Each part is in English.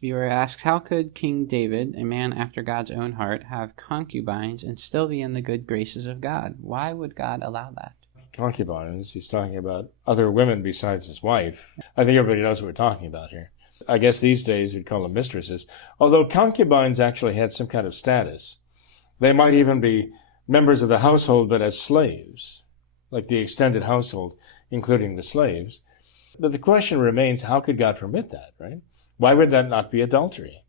viewer asks, how could King David, a man after God's own heart, have concubines and still be in the good graces of God? Why would God allow that? Concubines, he's talking about other women besides his wife. I think everybody knows what we're talking about here. I guess these days we'd call them mistresses, although concubines actually had some kind of status. They might even be members of the household, but as slaves, like the extended household, including the slaves. But the question remains, how could God permit that, right? Why would that not be adultery?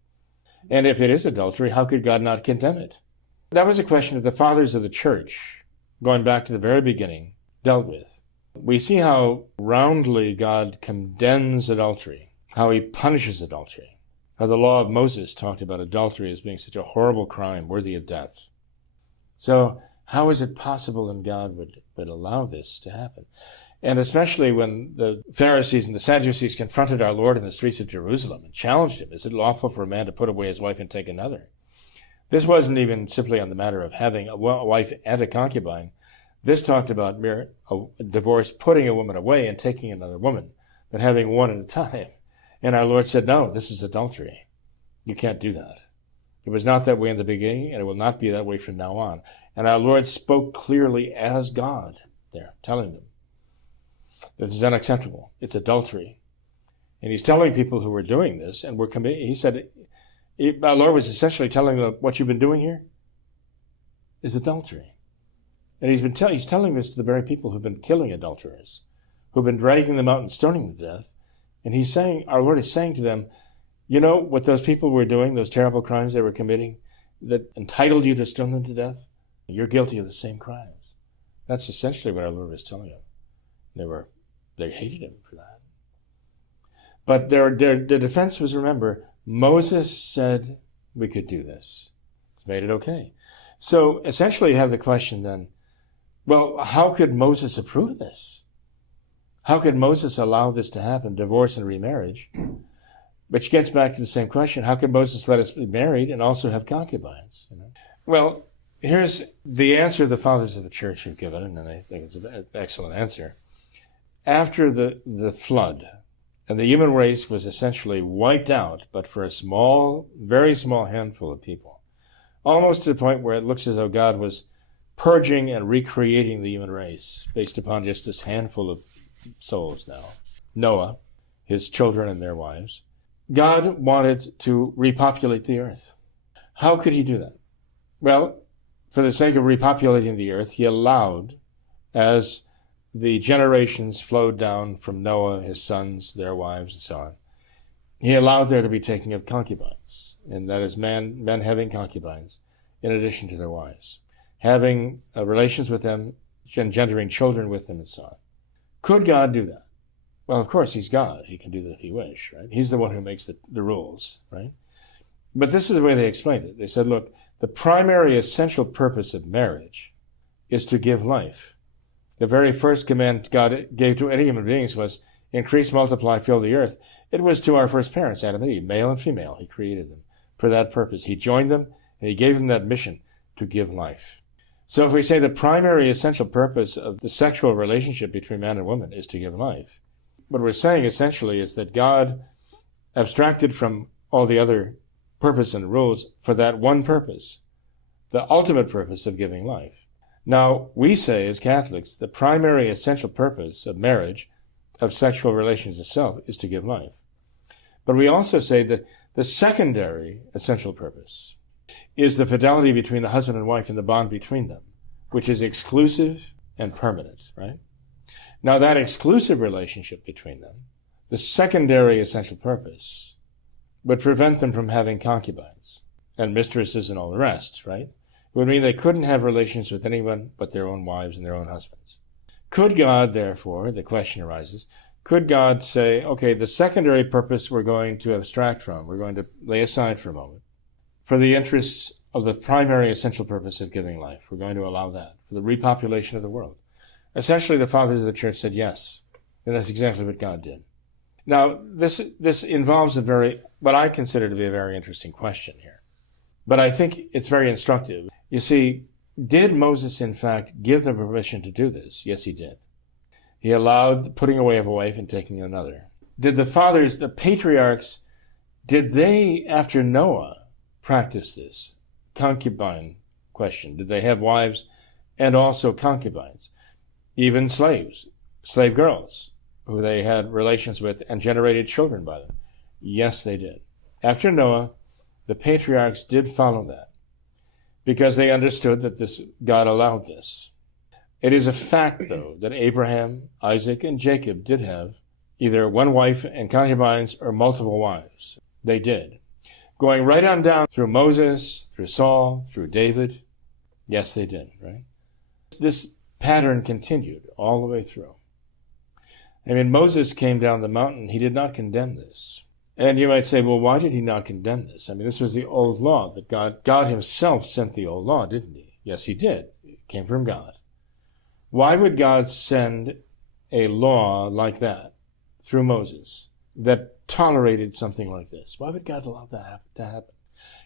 And if it is adultery, how could God not condemn it? That was a question that the fathers of the church, going back to the very beginning, dealt with. We see how roundly God condemns adultery, how he punishes adultery, how the law of Moses talked about adultery as being such a horrible crime worthy of death. So how is it possible that God would allow this to happen? And especially when the Pharisees and the Sadducees confronted our Lord in the streets of Jerusalem and challenged him, is it lawful for a man to put away his wife and take another? This wasn't even simply on the matter of having a wife and a concubine. This talked about mere divorce, putting a woman away and taking another woman, but having one at a time. And our Lord said, no, this is adultery. You can't do that. It was not that way in the beginning, and it will not be that way from now on. And our Lord spoke clearly as God there, telling them that this is unacceptable. It's adultery. And he's telling people who were doing this, and he said, our Lord was essentially telling them, what you've been doing here is adultery. And he's telling this to the very people who've been killing adulterers, who've been dragging them out and stoning them to death. And our Lord is saying to them, you know what those people were doing, those terrible crimes they were committing, that entitled you to stone them to death? You're guilty of the same crimes. That's essentially what our Lord was telling them. They hated him for that. But their defense was, remember, Moses said we could do this. He made it okay. So essentially you have the question then, well, how could Moses approve this? How could Moses allow this to happen, divorce and remarriage? Which gets back to the same question, how could Moses let us be married and also have concubines? Well, here's the answer the fathers of the church have given, and I think it's an excellent answer. After the flood, and the human race was essentially wiped out, but for a very small handful of people, almost to the point where it looks as though God was purging and recreating the human race based upon just this handful of souls now. Noah, his children and their wives. God wanted to repopulate the earth. How could he do that? Well, for the sake of repopulating the earth, he allowed, as the generations flowed down from Noah, his sons, their wives, and so on, he allowed there to be taking of concubines, and that is men having concubines in addition to their wives, having relations with them, engendering children with them, and so on. Could God do that? Well, of course, he's God. He can do that if he wish, right? He's the one who makes the rules, right? But this is the way they explained it. They said, look, the primary essential purpose of marriage is to give life. The very first command God gave to any human beings was, increase, multiply, fill the earth. It was to our first parents, Adam and Eve, male and female. He created them for that purpose. He joined them, and he gave them that mission to give life. So if we say the primary essential purpose of the sexual relationship between man and woman is to give life, what we're saying essentially is that God abstracted from all the other purpose and rules for that one purpose, the ultimate purpose of giving life. Now, we say as Catholics, the primary essential purpose of marriage, of sexual relations itself, is to give life. But we also say that the secondary essential purpose is the fidelity between the husband and wife and the bond between them, which is exclusive and permanent, right? Now, that exclusive relationship between them, the secondary essential purpose, would prevent them from having concubines and mistresses and all the rest, right? It would mean they couldn't have relations with anyone but their own wives and their own husbands. Could God, therefore, the question arises, could God say, okay, the secondary purpose we're going to abstract from, we're going to lay aside for a moment, for the interests of the primary essential purpose of giving life, we're going to allow that, for the repopulation of the world? Essentially, the fathers of the church said yes, and that's exactly what God did. Now, this involves what I consider to be a very interesting question here. But I think it's very instructive. You see, did Moses, in fact, give them permission to do this? Yes, he did. He allowed putting away of a wife and taking another. Did the fathers, the patriarchs, Did they, after Noah, practice this? Concubine question. Did they have wives and also concubines? Even slaves, slave girls, who they had relations with and generated children by them? Yes, they did. After Noah, the patriarchs did follow that because they understood that God allowed this. It is a fact, though, that Abraham, Isaac, and Jacob did have either one wife and concubines or multiple wives. They did. Going right on down through Moses, through Saul, through David. Yes, they did, right? This pattern continued all the way through. I mean, Moses came down the mountain. He did not condemn this. And you might say, well, why did he not condemn this? I mean, this was the old law that God himself sent the old law, didn't he? Yes, he did. It came from God. Why would God send a law like that through Moses that tolerated something like this? Why would God allow that to happen?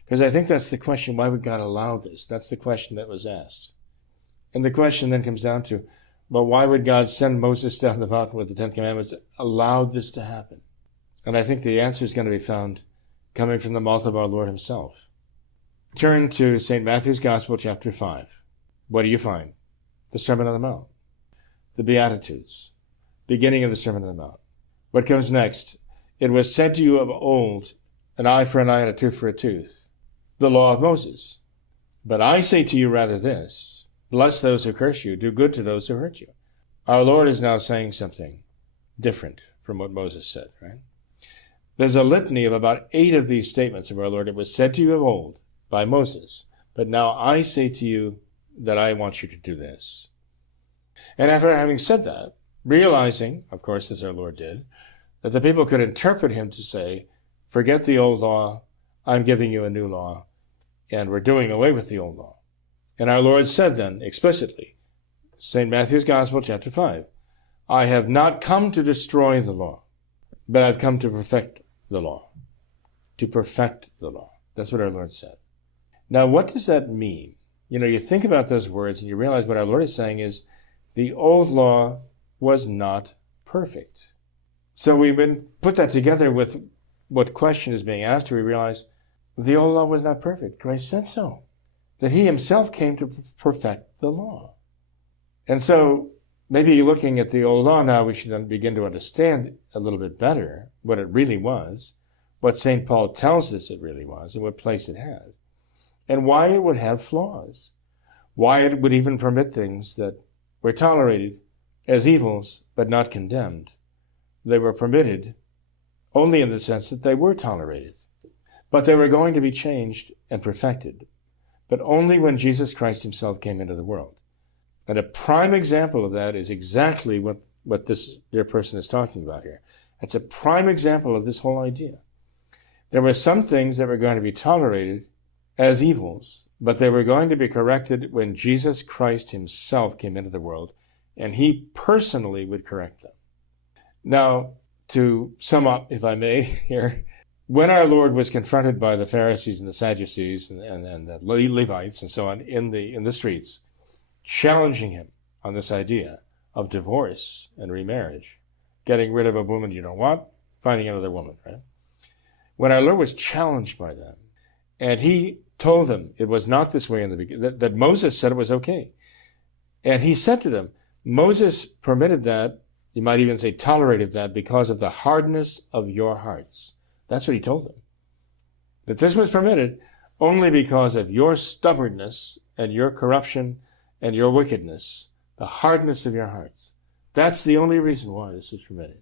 Because I think that's the question. Why would God allow this? That's the question that was asked. And the question then comes down to, well, why would God send Moses down the mountain with the Ten Commandments that allowed this to happen? And I think the answer is going to be found coming from the mouth of our Lord himself. Turn to St. Matthew's Gospel, chapter 5. What do you find? The Sermon on the Mount. The Beatitudes. Beginning of the Sermon on the Mount. What comes next? It was said to you of old, an eye for an eye and a tooth for a tooth. The law of Moses. But I say to you rather this, bless those who curse you, do good to those who hurt you. Our Lord is now saying something different from what Moses said, right? There's a litany of about 8 of these statements of our Lord. It was said to you of old by Moses, but now I say to you that I want you to do this. And after having said that, realizing, of course, as our Lord did, that the people could interpret him to say, forget the old law, I'm giving you a new law, and we're doing away with the old law. And our Lord said then, explicitly, St. Matthew's Gospel, chapter 5, I have not come to destroy the law, but I've come to perfect the law. To perfect the law. That's what our Lord said. Now, what does that mean? You know, you think about those words and you realize what our Lord is saying is the old law was not perfect. So we put that together with what question is being asked, we realize the old law was not perfect. Christ said so. That he himself came to perfect the law. And so maybe looking at the old law now, we should begin to understand a little bit better what it really was, what St. Paul tells us it really was, and what place it had, and why it would have flaws, why it would even permit things that were tolerated as evils but not condemned. They were permitted only in the sense that they were tolerated, but they were going to be changed and perfected, but only when Jesus Christ himself came into the world. And a prime example of that is exactly what this dear person is talking about here. It's a prime example of this whole idea. There were some things that were going to be tolerated as evils, but they were going to be corrected when Jesus Christ himself came into the world, and he personally would correct them. Now, to sum up, if I may, here, when our Lord was confronted by the Pharisees and the Sadducees and the Levites and so on in the streets, challenging him on this idea of divorce and remarriage, getting rid of a woman you don't want, finding another woman, right? When our Lord was challenged by them, and he told them it was not this way in the beginning, that Moses said it was okay. And he said to them, Moses permitted that, you might even say tolerated that, because of the hardness of your hearts. That's what he told them. That this was permitted only because of your stubbornness and your corruption and your wickedness, the hardness of your hearts. That's the only reason why this was permitted.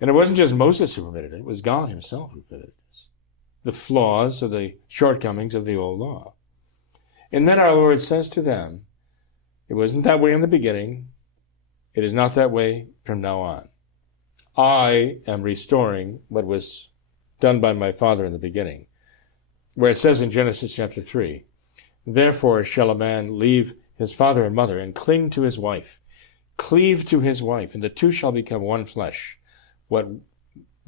And it wasn't just Moses who permitted it, it was God himself who permitted this. The flaws or the shortcomings of the old law. And then our Lord says to them, it wasn't that way in the beginning, it is not that way from now on. I am restoring what was done by my Father in the beginning. Where it says in Genesis chapter 3, therefore shall a man leave his father and mother and cling to his wife, cleave to his wife, and the two shall become one flesh. What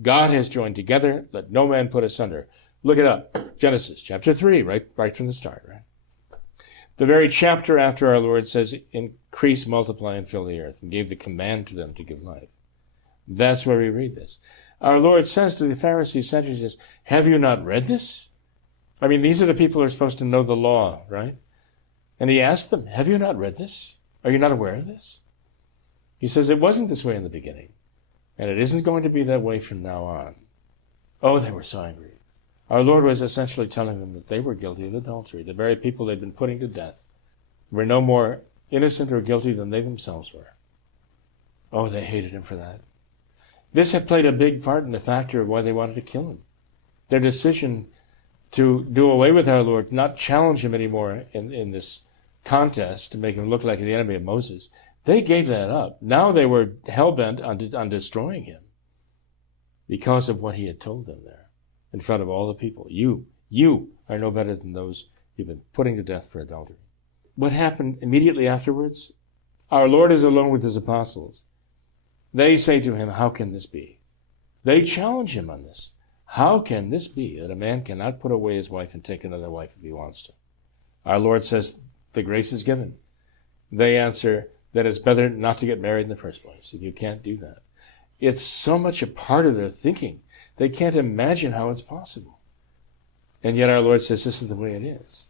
God has joined together, let no man put asunder. Look it up. Genesis chapter 3, right from the start, right? The very chapter after our Lord says, increase, multiply, and fill the earth, and gave the command to them to give life. That's where we read this. Our Lord says to the Pharisees, Sadducees, have you not read this? I mean, these are the people who are supposed to know the law, right? And he asked them, have you not read this? Are you not aware of this? He says, it wasn't this way in the beginning, and it isn't going to be that way from now on. Oh, they were so angry. Our Lord was essentially telling them that they were guilty of adultery. The very people they'd been putting to death were no more innocent or guilty than they themselves were. Oh, they hated him for that. This had played a big part in the factor of why they wanted to kill him. Their decision to do away with our Lord, not challenge him anymore in this contest to make him look like the enemy of Moses, they gave that up. Now they were hell-bent on destroying him because of what he had told them there in front of all the people. You are no better than those you've been putting to death for adultery. What happened immediately afterwards? Our Lord is alone with his apostles. They say to him, how can this be? They challenge him on this. How can this be that a man cannot put away his wife and take another wife if he wants to? Our Lord says the grace is given. They answer that it's better not to get married in the first place if you can't do that. It's so much a part of their thinking. They can't imagine how it's possible. And yet our Lord says this is the way it is.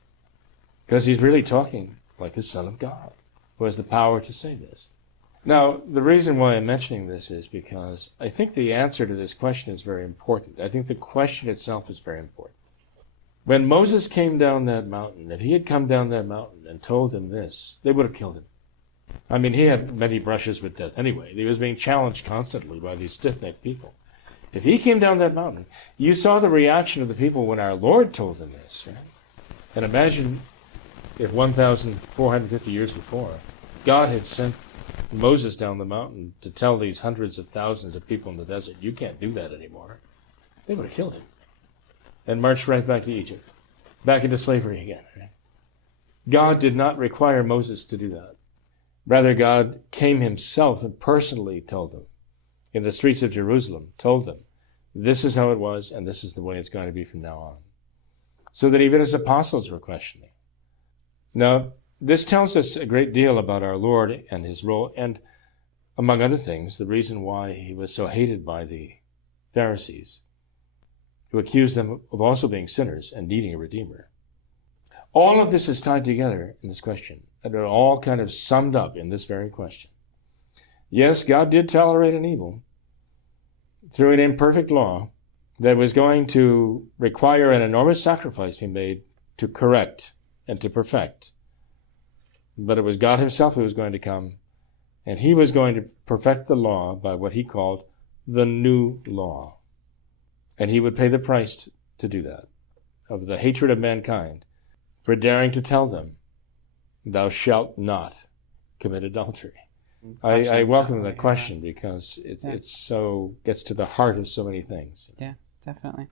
Because he's really talking like the Son of God, who has the power to say this. Now, the reason why I'm mentioning this is because I think the answer to this question is very important. I think the question itself is very important. When Moses came down that mountain, if he had come down that mountain and told them this, they would have killed him. I mean, he had many brushes with death anyway. He was being challenged constantly by these stiff-necked people. If he came down that mountain, you saw the reaction of the people when our Lord told them this, right? And imagine if 1,450 years before, God had sent Moses down the mountain to tell these hundreds of thousands of people in the desert, you can't do that anymore. They would have killed him and marched right back to Egypt, back into slavery again. Right? God did not require Moses to do that. Rather, God came himself and personally told them, in the streets of Jerusalem, told them, this is how it was, and this is the way it's going to be from now on. So that even his apostles were questioning. Now, this tells us a great deal about our Lord and his role, and among other things, the reason why he was so hated by the Pharisees, who accused them of also being sinners and needing a Redeemer. All of this is tied together in this question, and it all kind of summed up in this very question. Yes, God did tolerate an evil through an imperfect law that was going to require an enormous sacrifice be made to correct and to perfect. But it was God himself who was going to come, and he was going to perfect the law by what he called the new law. And he would pay the price to do that, of the hatred of mankind, for daring to tell them, thou shalt not commit adultery. I welcome that question because it's so gets to the heart of so many things. Yeah, definitely.